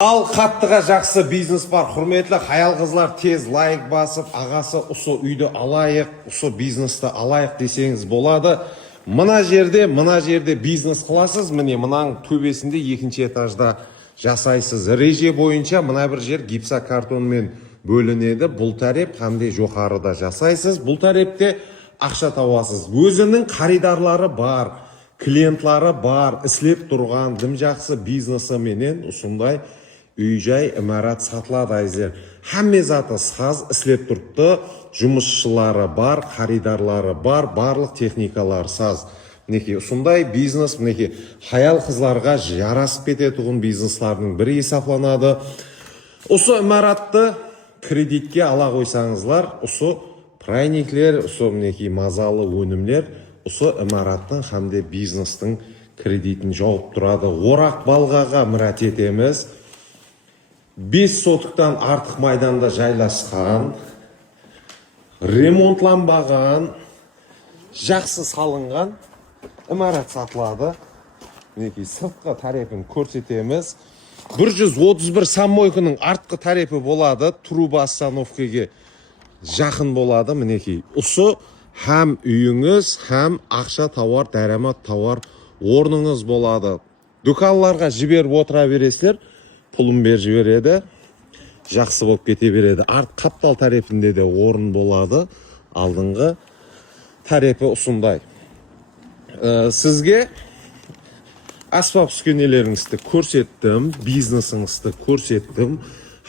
Ал қаттыға жақсы бизнес бар, құрметлі хаял қызлар, тез лайк басып, ағасы ұсы үйді алайық, ұсы бизнесті алайық десеңіз болады. Мына жерде бизнес қыласыз, міне мұнаң төбесінде екінші этажда жасайсыз. Реже бойынша мына бір жер гипсокартонмен бөлінеді. Бұл тареп қандай жоғарыда жасайсыз. Бұл тарепте ақша табасыз. Өзінің қаридарлары бар, клиентлары бар, іслеп тұрған дым жақсы бизнесі менен ұсындай үй-жай имарат сатылады айзер. Хамме заты саз іслеп тұрыпты, жұмысшылары бар, қаридарлары бар, барлық техникалар саз. Мінекей ұсындай бизнес, мінекей хаял қызларға жарасып кететұғын бизнеслардың бірі есапланады. Осы имаратты кредитке ала қойсаңызлар, осы прайниклер, осы мінекей мазалы өнімлер, осы имараттың хамде бизнестің кредитін жауып тұрады. Орақ балғаға мұрат етеміз. 5 сотықтан артық майданда жайласқан, ремонтланбаған, жақсы салынған имарат сатылады. Мінекей сыртқы тарепін көрсетеміз. 131 саммойкының артқы тарепі болады, труба остановкеге жақын болады. Мінекей ұсы хәм үйіңіз, хәм ақша тауар, дәрәмат тауар орныңыз болады. Дүкалларға жіберіп отыра бересілер, пұлын бер жібереді, жақсы болып кете береді. Арт қаптал тарепінде де орын болады. Алдыңғы тарепі ұсындай. Сізге аспап үскенелеріңізді көрсеттім, бизнесіңізді көрсеттім.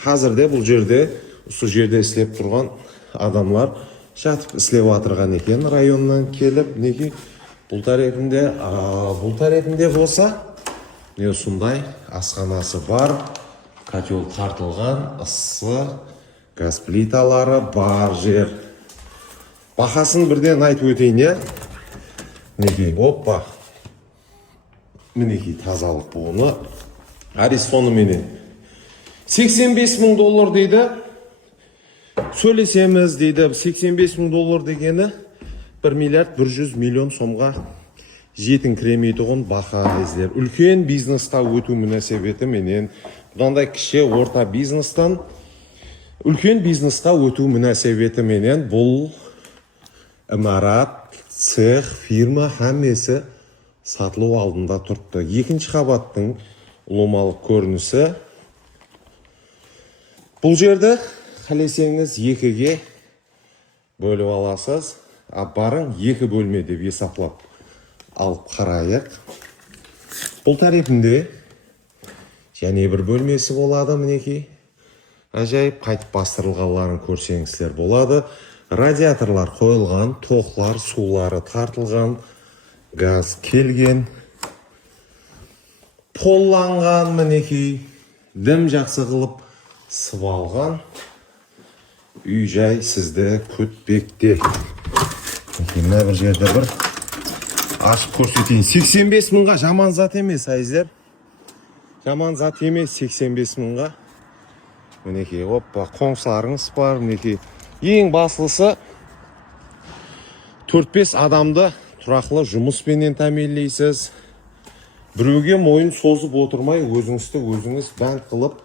Қазірде бұл жерде, осы жерде іслеп тұрған адамлар жатып іслеп атырған екен районнан келіп. Неге бұл тарепінде болса, не ұсындай асханасы бар, котел тартылған, ыссы, газ плиталары бар жер. Бақасын бірден айтып өтейін. Мінекей, оппа. Мінекей тазалық бұғыны. Арис соныменен. $85,000 дейді. Сөйлесеміз дейді. $85,000 дегені 1 миллиард 100 миллион сомға жетін кіремейтұғын бақа езлер. Үлкен бизнеста өту мүнәсебеті менен, бұдандай кіші орта бизнестан үлкен бизнесқа өту мүнәсебеті менен бұл имарат, цех, фирма хаммесі сатылу алдында тұрыпты. Екінші қабаттың ұлымалық көрінісі. Бұл жерді қалесеңіз екіге бөліп аласыз. Барың екі бөлме деп есаплап алып қарайық. Бұл тарепінде және бір бөлмесі болады, мінекей. Ажайып қайтып бастырылғаларын көрсеңіздер болады. Радиаторлар қойылған, тоқлар, сулары тартылған, газ келген, полланған, мінекей, дім жақсы қылып сыбалған. Үй-жай сізді көтпекте. Мына бір жерде бір ашып көрсетейін. 85,000-ға жаман зат емес, айзер. Жаман зат емес 85,000-ға. Мінекей, оппа, қоңсыларыңыз бар. Мінекей, ең басылысы 4-5 адамды тұрақлы жұмыспенен тәмелейсіз. Біреуге мойын созып отырмай, өзіңіз бән қылып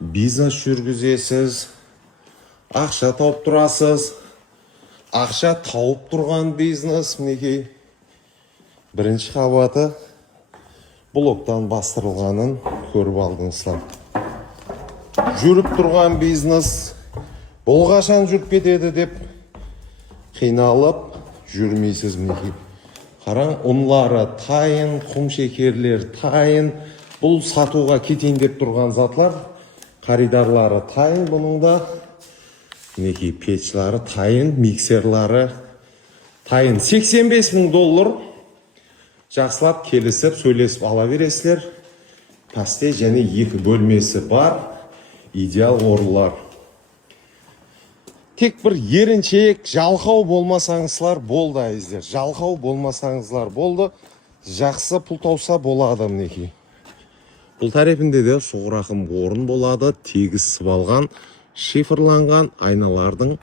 бизнес жүргізесіз. Ақша тауып тұрасыз. Ақша тауып тұрған бизнес, мінекей. Бірінші қабаты блоктан бастырылғанын көріп алдыңыздар. Жүріп тұрған бизнес, бұл қашан жүріп кетеді деп қиналып жүрмейсіз, мінекей. Қараң, ұнлары тайын, құм шекерлер тайын. Бұл сатуға кетейін деп тұрған затлар, қаридарлары тайын бұныңда. Мінекей, печлары тайын, миксерлары тайын. $85,000 жақсылап келісіп, сөйлесіп ала бересілер. Пасте және екі бөлмесі бар. Идеал орылар. Тек бір еріншек, жалқау болмасаңызлар болды, айызлер. Жалқау болмасаңызлар болды. Жақсы пұл тауса болады, мінекей. Бұл тарепінде де соғырақым орын болады. Тегіз сыбалған, шифрланған айналардың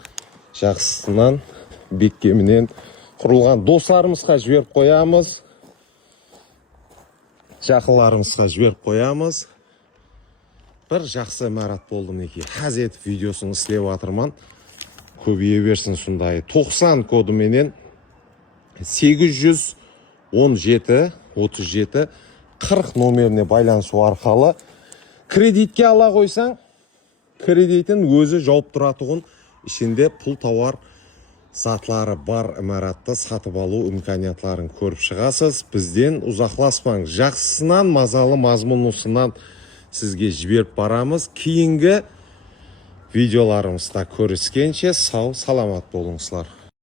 жақсысынан, беккемінен құрылған. Достарымызға жіберіп қоямыз. Жақыларымызға жіберіп қоямыз. бір жақсы имарат болды мінекей. Хазет видеосын істеп жатырман. Көбейе берсін сондай. 90 кодыменен 817 37 40 номеріне байланысу арқалы кредитке ала қойсаң, кредитін өзі жауып тұратұғын, ішінде пұл тауар сатлары бар имаратты сатып алу имканиятларын көріп шығасыз. Бізден ұзақласпаң, жақсысынан, мазалы мазмұнысынан сізге жіберіп барамыз. Кейінгі видеоларымызда көріскенше сау, саламат болыңызлар.